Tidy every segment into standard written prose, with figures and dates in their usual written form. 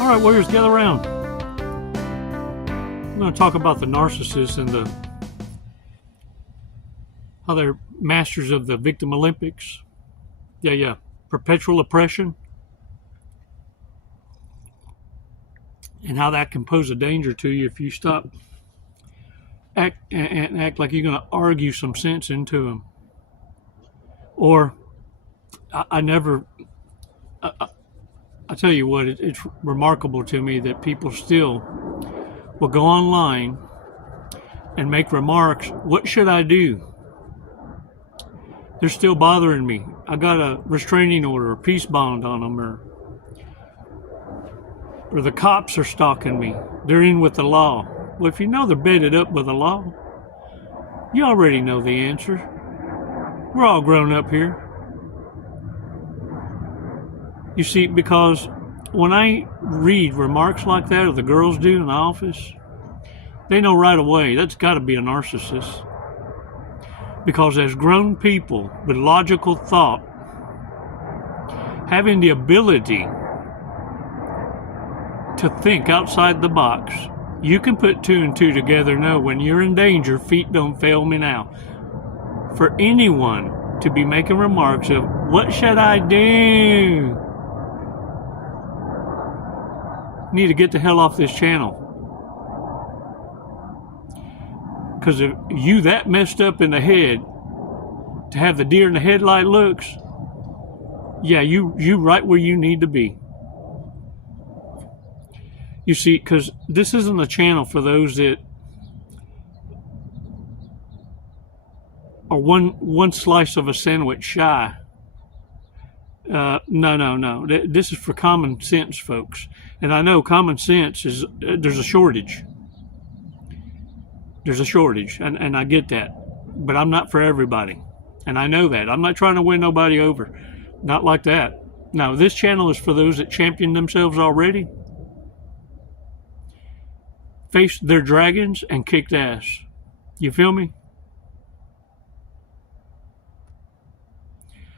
All right, warriors, gather around. I'm going to talk about the narcissists and how they're masters of the victim Olympics. Yeah. Perpetual oppression. And how that can pose a danger to you if you stop act like you're going to argue some sense into them. Or I tell you what, it's remarkable to me that people still will go online and make remarks. What should I do? They're still bothering me. I got a restraining order or peace bond on them, or the cops are stalking me. They're in with the law. Well, if you know they're bedded up with the law, you already know the answer. We're all grown up here. You see, because when I read remarks like that, or the girls do in the office, they know right away that's got to be a narcissist. Because as grown people with logical thought, having the ability to think outside the box, you can put two and two together and know when you're in danger, feet don't fail me now. For anyone to be making remarks of, what should I do? Need to get the hell off this channel. Because if you that messed up in the head to have the deer in the headlight looks, yeah, you right where you need to be. You see, because this isn't a channel for those that are one slice of a sandwich shy. No. This is for common sense, folks. And I know common sense is, there's a shortage. There's a shortage, and I get that. But I'm not for everybody. And I know that. I'm not trying to win nobody over. Not like that. No, this channel is for those that champion themselves already, faced their dragons, and kicked ass. You feel me?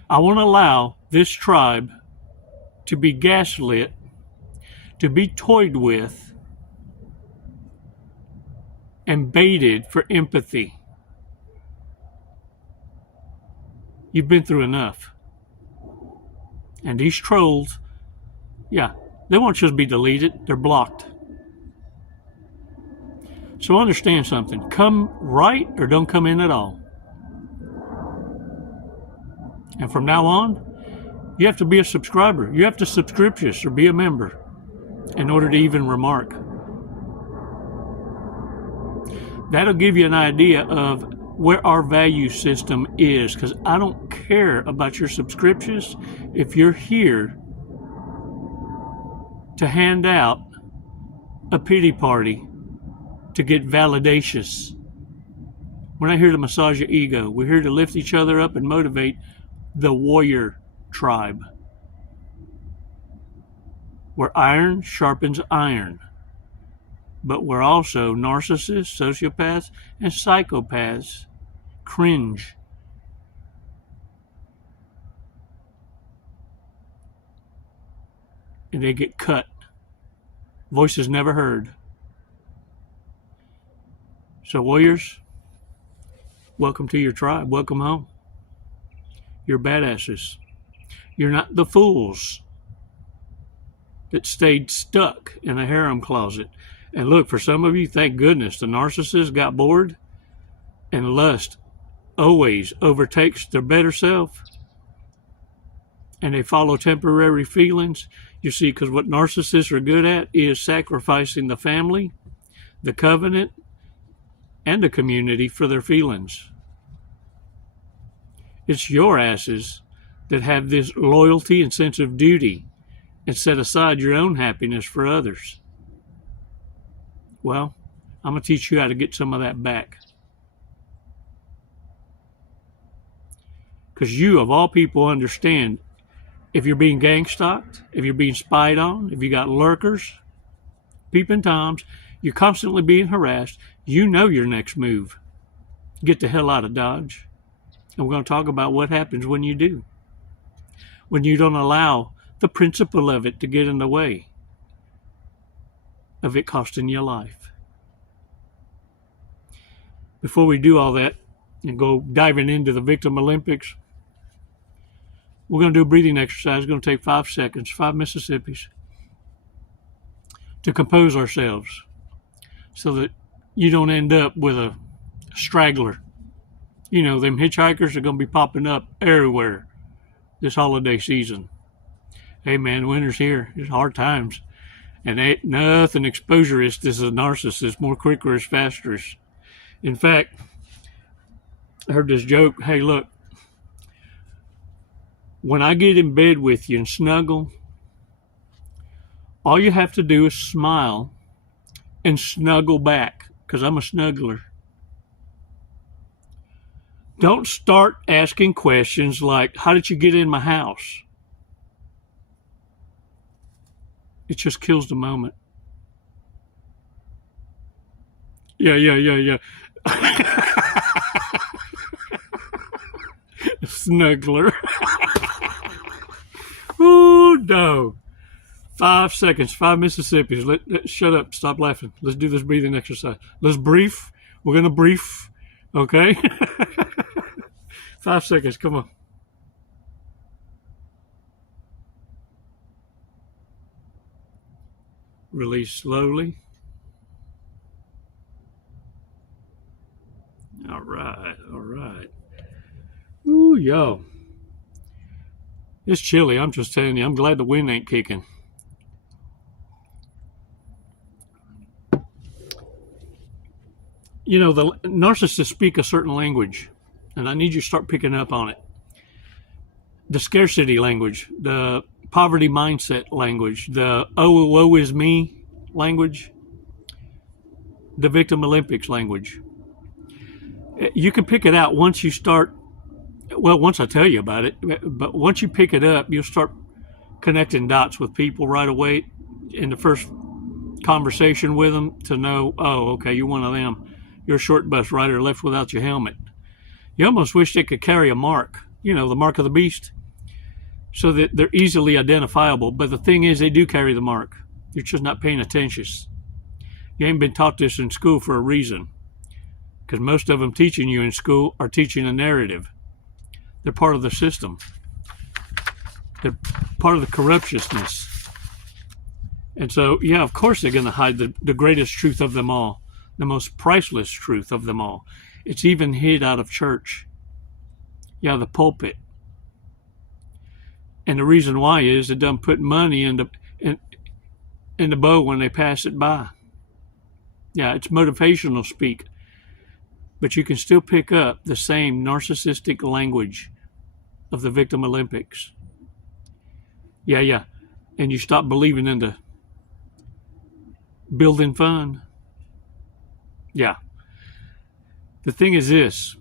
I won't allow this tribe to be gaslit, to be toyed with, and baited for empathy. You've been through enough. And these trolls, yeah, they won't just be deleted, they're blocked. So understand something. Come right or don't come in at all. And from now on, you have to be a subscriber. You have to subscriptious or be a member in order to even remark. That'll give you an idea of where our value system is, because I don't care about your subscriptions if you're here to hand out a pity party to get validatious. We're not here to massage your ego. We're here to lift each other up and motivate the warrior tribe, where iron sharpens iron. But we're also narcissists, sociopaths, and psychopaths cringe. And they get cut. Voices never heard. So warriors, welcome to your tribe. Welcome home. You're badasses. You're not the fools that stayed stuck in a harem closet. And look, for some of you, thank goodness, the narcissist got bored, and lust always overtakes their better self, and they follow temporary feelings. You see, because what narcissists are good at is sacrificing the family, the covenant, and the community for their feelings. It's your asses that have this loyalty and sense of duty and set aside your own happiness for others. Well, I'm going to teach you how to get some of that back. Because you, of all people, understand if you're being gang-stalked, if you're being spied on, if you got lurkers, peeping toms, you're constantly being harassed, you know your next move. Get the hell out of Dodge. And we're going to talk about what happens when you do. When you don't allow the principle of it to get in the way. of it costing you life. Before we do all that and go diving into the Victim Olympics, we're going to do a breathing exercise. It's going to take 5 seconds, 5 Mississippis, to compose ourselves so that you don't end up with a straggler. You know, them hitchhikers are going to be popping up everywhere this holiday season. Hey man, winter's here. It's hard times. And ain't nothing exposurist as a narcissist, more quicker as faster. In fact, I heard this joke. Hey, look, when I get in bed with you and snuggle, all you have to do is smile and snuggle back, because I'm a snuggler. Don't start asking questions like, how did you get in my house? It just kills the moment. Yeah. Snuggler. Ooh, no. 5 seconds, 5 Mississippis. Shut up. Stop laughing. Let's do this breathing exercise. Let's brief. We're going to brief. Okay? 5 seconds. Come on. Release slowly. All right. Ooh, yo. It's chilly. I'm just telling you. I'm glad the wind ain't kicking. You know, the narcissists speak a certain language, and I need you to start picking up on it. The scarcity language, the poverty mindset language, the woe is me language, the Victim Olympics language. You can pick it out once you start, well, once I tell you about it, but once you pick it up, you'll start connecting dots with people right away in the first conversation with them to know, oh, okay, you're one of them. You're a short bus rider left without your helmet. You almost wish they could carry a mark, you know, the mark of the beast, so that they're easily identifiable. But the thing is, they do carry the mark. You're just not paying attention. You ain't been taught this in school for a reason, because most of them teaching you in school are teaching a narrative. They're part of the system. They're part of the corruptiousness. And so, yeah, of course they're going to hide the greatest truth of them all, the most priceless truth of them all. It's even hid out of church. Yeah, the pulpit. And the reason why is it doesn't put money in the bow when they pass it by. Yeah, it's motivational speak. But you can still pick up the same narcissistic language of the Victim Olympics. Yeah. And you stop believing in the building fun. Yeah. The thing is this.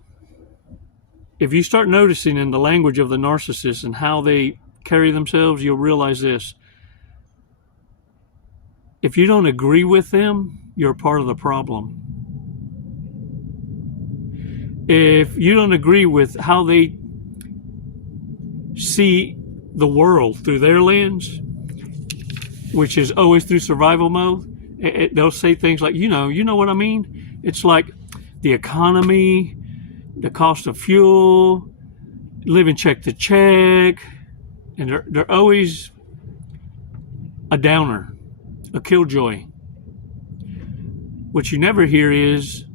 If you start noticing in the language of the narcissist and how they carry themselves, you'll realize this. If you don't agree with them, you're part of the problem. If you don't agree with how they see the world through their lens, which is always through survival mode, they'll say things like, you know what I mean? It's like the economy, the cost of fuel, living check to check, and they're always a downer, a killjoy. What you never hear is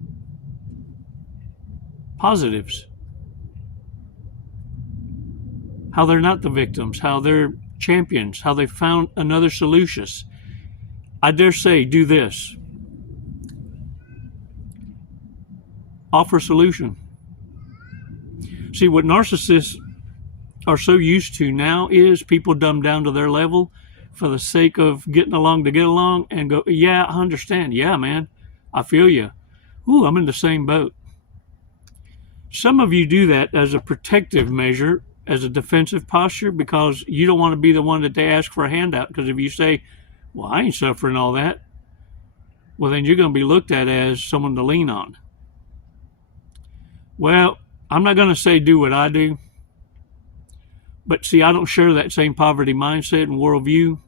positives. How they're not the victims, how they're champions, how they found another solution. I dare say, do this. Offer a solution. See, what narcissists are so used to now is people dumb down to their level for the sake of getting along to get along and go, yeah, I understand. Yeah, man, I feel you. Ooh, I'm in the same boat. Some of you do that as a protective measure, as a defensive posture, because you don't want to be the one that they ask for a handout. Because if you say, well, I ain't suffering all that, well, then you're going to be looked at as someone to lean on. Well, I'm not going to say do what I do, but see, I don't share that same poverty mindset and worldview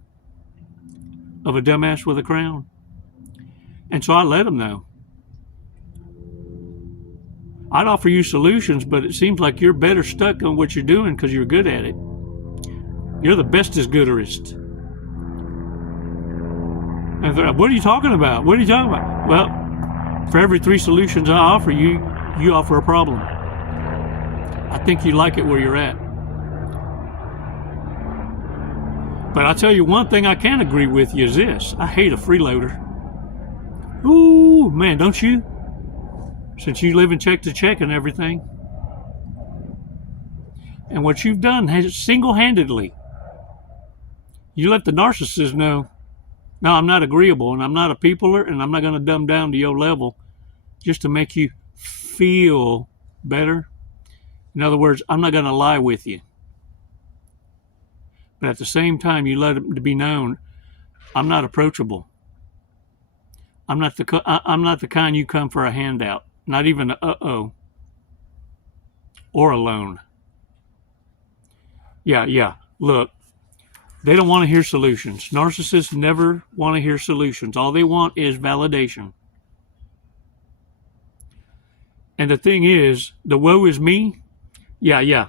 of a dumbass with a crown. And so I let them know. I'd offer you solutions, but it seems like you're better stuck on what you're doing because you're good at it. You're the bestest gooderist. And they're like, what are you talking about? What are you talking about? Well, for every 3 solutions I offer you, you offer a problem. I think you like it where you're at. But I'll tell you one thing I can agree with you is this. I hate a freeloader. Ooh, man, don't you? Since you live in check to check and everything. And what you've done has single-handedly, you let the narcissist know, no, I'm not agreeable, and I'm not a peopler, and I'm not going to dumb down to your level just to make you feel better. In other words, I'm not going to lie with you. But at the same time, you let it be known, I'm not approachable. I'm not the kind you come for a handout, not even a uh-oh or a loan. Yeah. Look, they don't want to hear solutions. Narcissists never want to hear solutions. All they want is validation. And the thing is, the woe is me, yeah.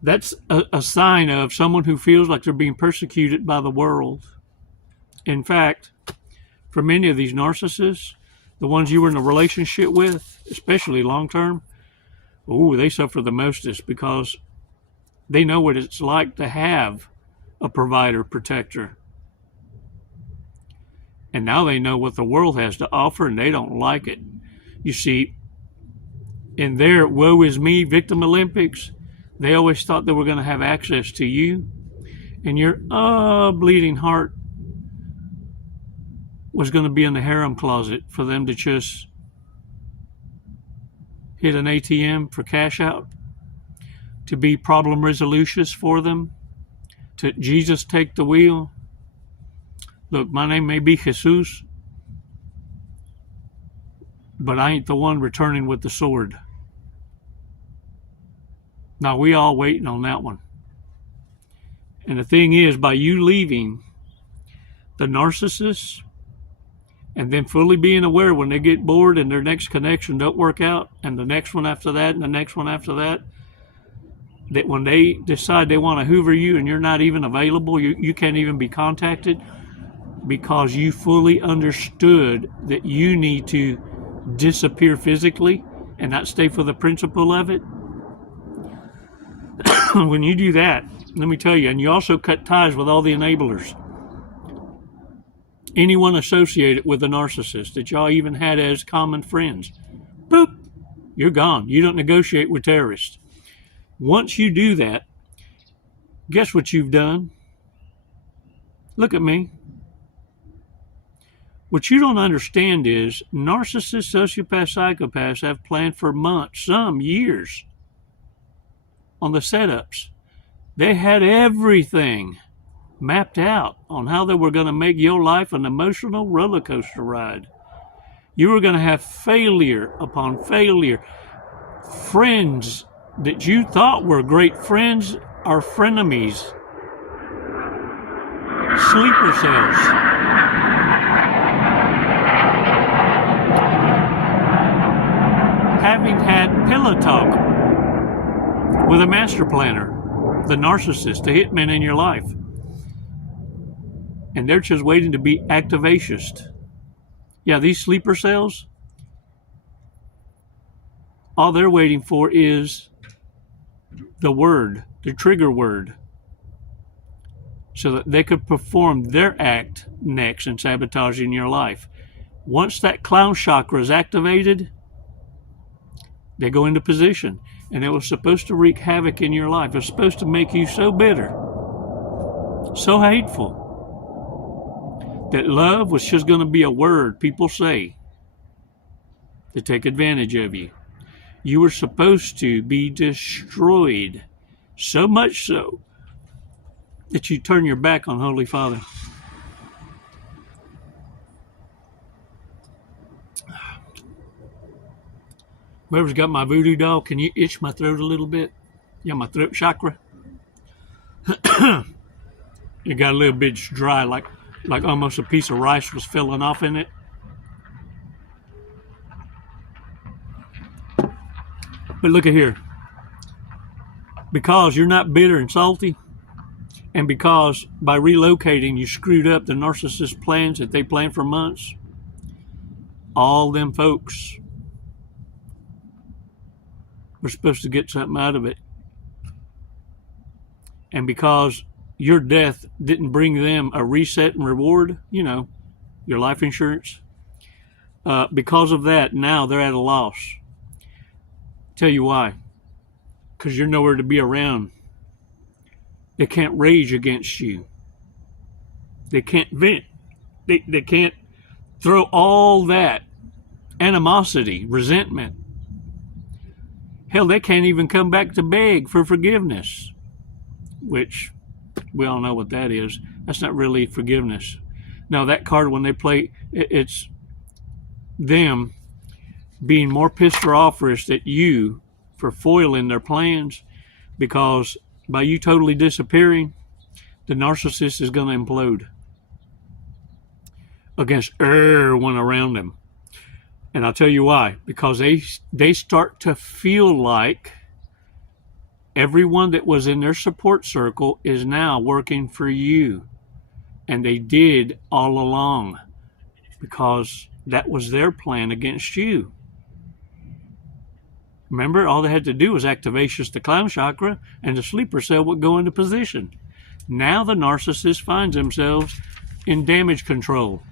That's a sign of someone who feels like they're being persecuted by the world. In fact, for many of these narcissists, the ones you were in a relationship with, especially long-term, they suffer the mostest because they know what it's like to have a provider, protector. And now they know what the world has to offer, and they don't like it. You see, in their woe is me victim Olympics, they always thought they were going to have access to you, and your bleeding heart was going to be in the harem closet for them to just hit an ATM for cash out, to be problem resolutionists for them, to Jesus take the wheel. Look, my name may be Jesus, but I ain't the one returning with the sword. Now, we all waiting on that one. And the thing is, by you leaving the narcissist and then fully being aware when they get bored and their next connection don't work out, and the next one after that, and the next one after that, that when they decide they want to hoover you and you're not even available, you can't even be contacted because you fully understood that you need to disappear physically and not stay for the principle of it. When you do that, let me tell you, and you also cut ties with all the enablers. Anyone associated with a narcissist that y'all even had as common friends, boop, you're gone. You don't negotiate with terrorists. Once you do that, guess what you've done? Look at me. What you don't understand is narcissists, sociopaths, psychopaths have planned for months, some years, on the setups. They had everything mapped out on how they were going to make your life an emotional roller coaster ride. You were going to have failure upon failure. Friends that you thought were great friends are frenemies. Sleeper cells. Having had pillow talk with a master planner, the narcissist, the hitman in your life. And they're just waiting to be activationist. Yeah, these sleeper cells, all they're waiting for is the word, the trigger word, so that they could perform their act next in sabotaging your life. Once that clown chakra is activated, they go into position. And it was supposed to wreak havoc in your life. It was supposed to make you so bitter, so hateful, that love was just going to be a word people say to take advantage of you. You were supposed to be destroyed, so much so that you turn your back on Holy Father. Whoever's got my voodoo doll, can you itch my throat a little bit? Yeah, my throat chakra. It got a little bit dry, like like almost a piece of rice was filling off in it. But look at here. Because you're not bitter and salty, and because by relocating you screwed up the narcissist plans that they planned for months, all them folks were supposed to get something out of it. And because your death didn't bring them a reset and reward, you know, your life insurance, because of that, now they're at a loss. Tell you why. Because you're nowhere to be around. They can't rage against you. They can't vent. They can't throw all that animosity, resentment. Hell, they can't even come back to beg for forgiveness, which we all know what that is. That's not really forgiveness. No, that card, when they play, it's them being more pissed or off at you for foiling their plans, because by you totally disappearing, the narcissist is going to implode against everyone around them. And I'll tell you why. Because they start to feel like everyone that was in their support circle is now working for you. And they did all along, because that was their plan against you. Remember, all they had to do was activate the clown chakra, and the sleeper cell would go into position. Now the narcissist finds themselves in damage control,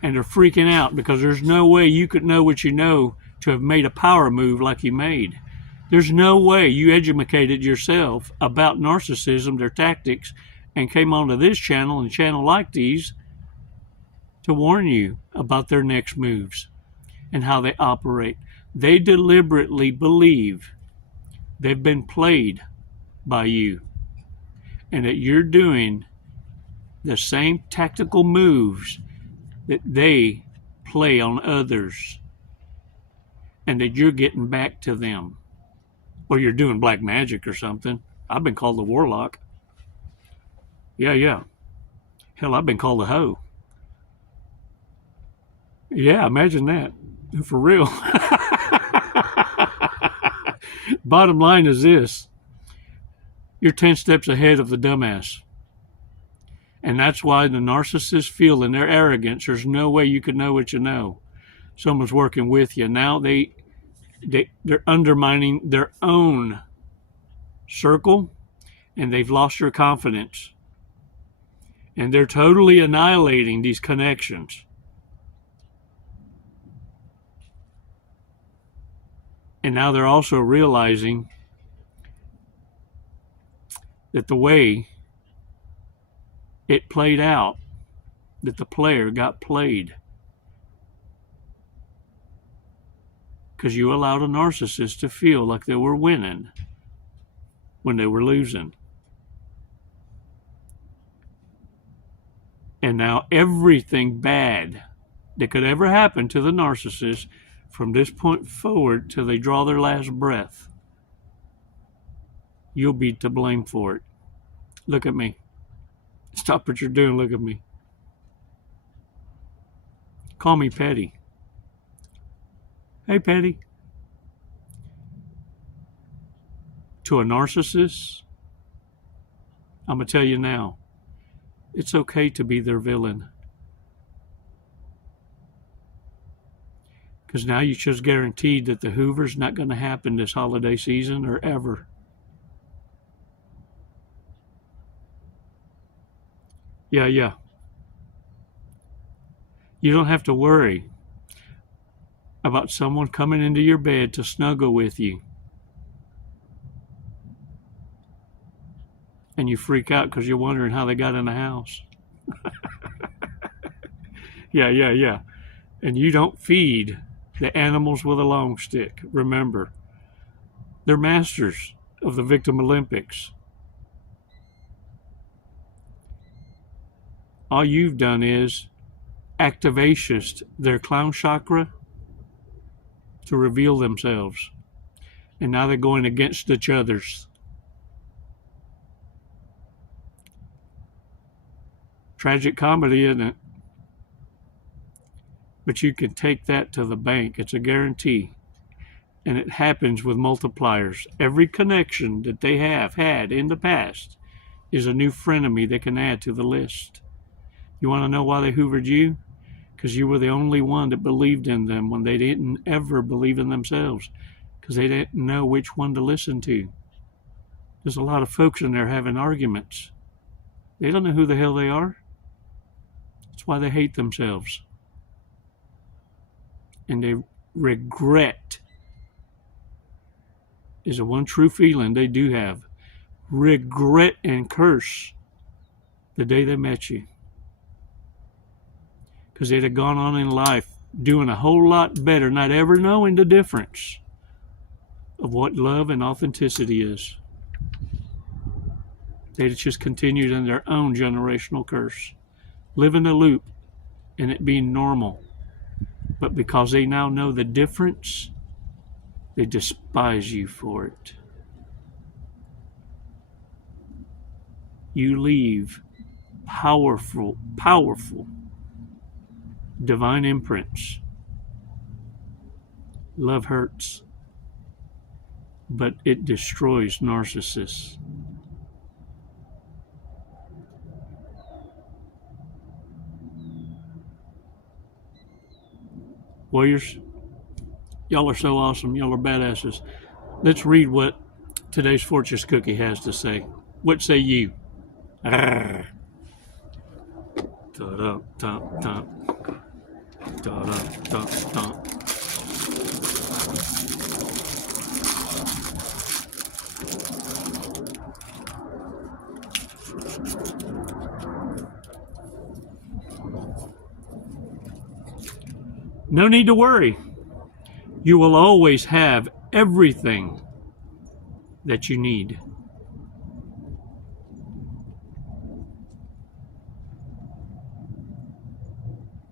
and they're freaking out because there's no way you could know what you know to have made a power move like you made. There's no way you educated yourself about narcissism, their tactics, and came onto this channel and channel like these to warn you about their next moves and how they operate. They deliberately believe they've been played by you, and that you're doing the same tactical moves that they play on others, and that you're getting back to them. Or you're doing black magic or something. I've been called the warlock. Yeah. Hell, I've been called a hoe. Yeah, imagine that. For real. Bottom line is this. You're 10 steps ahead of the dumbass. And that's why the narcissists feel in their arrogance, there's no way you could know what you know. Someone's working with you. Now they're undermining their own circle, and they've lost your confidence. And they're totally annihilating these connections. And now they're also realizing that the way it played out, that the player got played. Because you allowed a narcissist to feel like they were winning when they were losing. And now everything bad that could ever happen to the narcissist from this point forward till they draw their last breath, you'll be to blame for it. Look at me. Stop what you're doing. Look at me. Call me petty. Hey, petty. To a narcissist, I'm going to tell you now, it's okay to be their villain. Because now you just guaranteed that the Hoover's not going to happen this holiday season or ever. Yeah. You don't have to worry about someone coming into your bed to snuggle with you. And you freak out because you're wondering how they got in the house. Yeah. And you don't feed the animals with a long stick. Remember, they're masters of the victim Olympics. All you've done is activate their clown chakra to reveal themselves. And now they're going against each other's. Tragic comedy, isn't it? but you can take that to the bank. It's a guarantee. And it happens with multipliers. Every connection that they have had in the past is a new frenemy they can add to the list. You want to know why they hoovered you? Because you were the only one that believed in them when they didn't ever believe in themselves, because they didn't know which one to listen to. There's a lot of folks in there having arguments. They don't know who the hell they are. That's why they hate themselves. And they regret is the one true feeling they do have. Regret and curse the day they met you. Because they'd have gone on in life doing a whole lot better, not ever knowing the difference of what love and authenticity is. They'd have just continued in their own generational curse, living a loop and it being normal. But because they now know the difference, they despise you for it. You leave powerful divine imprints. Love hurts, but it destroys narcissists. Warriors, y'all are so awesome. Y'all are badasses. Let's read what today's fortune cookie has to say. What say you? No need to worry. You will always have everything that you need.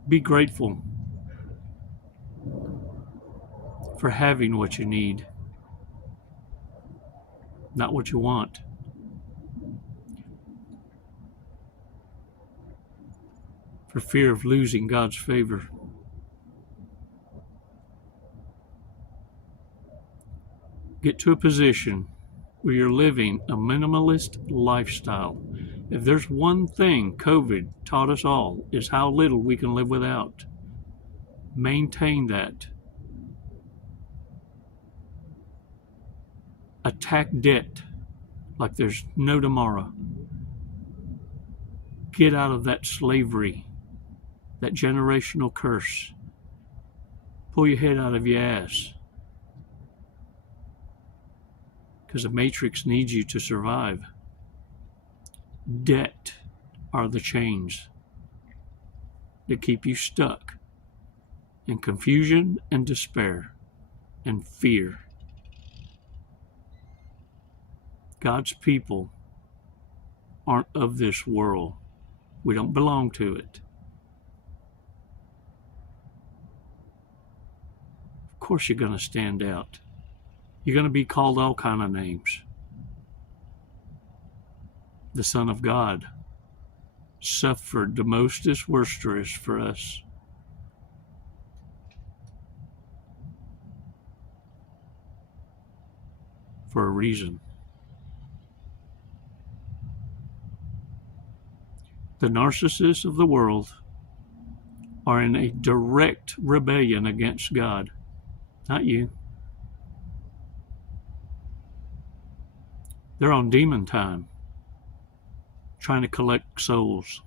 Be grateful for having what you need, not what you want. For fear of losing God's favor. Get to a position where you're living a minimalist lifestyle. If there's one thing COVID taught us all, is how little we can live without. Maintain that. Attack debt like there's no tomorrow. Get out of that slavery, that generational curse. Pull your head out of your ass. Because the Matrix needs you to survive. Debt are the chains that keep you stuck in confusion and despair and fear. God's people aren't of this world. We don't belong to it. Of course you're going to stand out. You're going to be called all kind of names. The Son of God suffered the mostest worsterest for us. For a reason. The narcissists of the world are in a direct rebellion against God, not you. They're on demon time, trying to collect souls,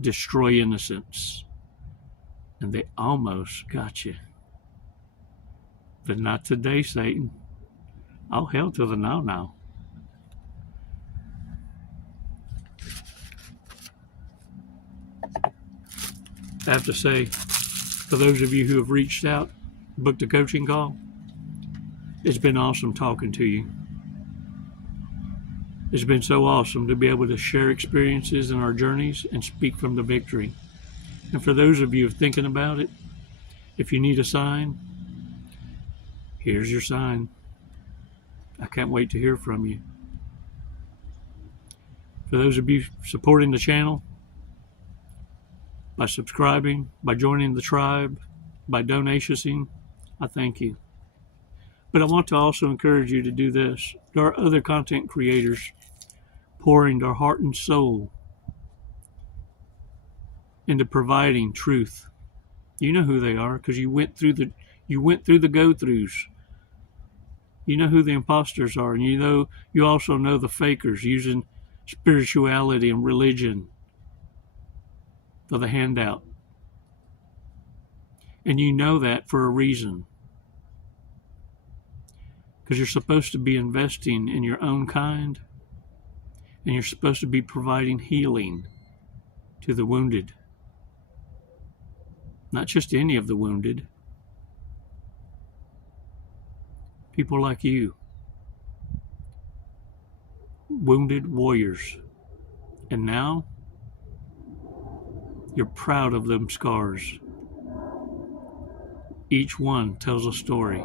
destroy innocence, and they almost got you. But not today, Satan. All hell to the no. I have to say, for those of you who have reached out, booked a coaching call, it's been awesome talking to you. It's been so awesome to be able to share experiences in our journeys and speak from the victory. And for those of you who are thinking about it, if you need a sign, here's your sign. I can't wait to hear from you. For those of you supporting the channel, by subscribing, by joining the tribe, by donating. I thank you. But I want to also encourage you to do this. There are other content creators pouring their heart and soul into providing truth. You know who they are because you went through the go-throughs. You know who the imposters are, and you also know the fakers using spirituality and religion for the handout. And you know that for a reason. Because you're supposed to be investing in your own kind, and you're supposed to be providing healing to the wounded. Not just any of the wounded. People like you. Wounded warriors. And now, you're proud of them scars. Each one tells a story.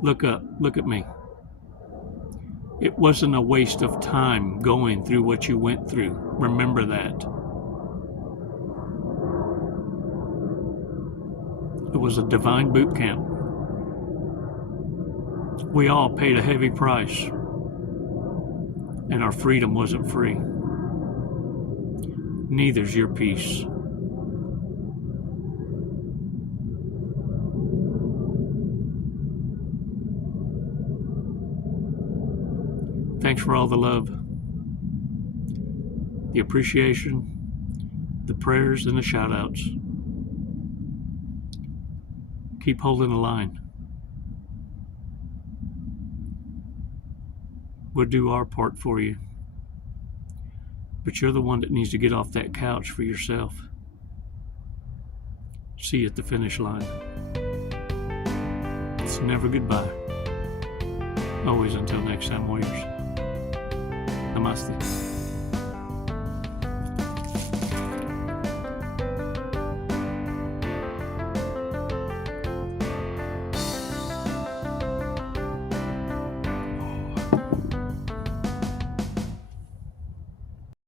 Look up, look at me. It wasn't a waste of time going through what you went through. Remember that. It was a divine boot camp. We all paid a heavy price, and our freedom wasn't free. Neither's your peace. Thanks for all the love, the appreciation, the prayers, and the shout-outs. Keep holding the line. We'll do our part for you. But you're the one that needs to get off that couch for yourself. See you at the finish line. It's never goodbye. Always until next time, warriors. Namaste.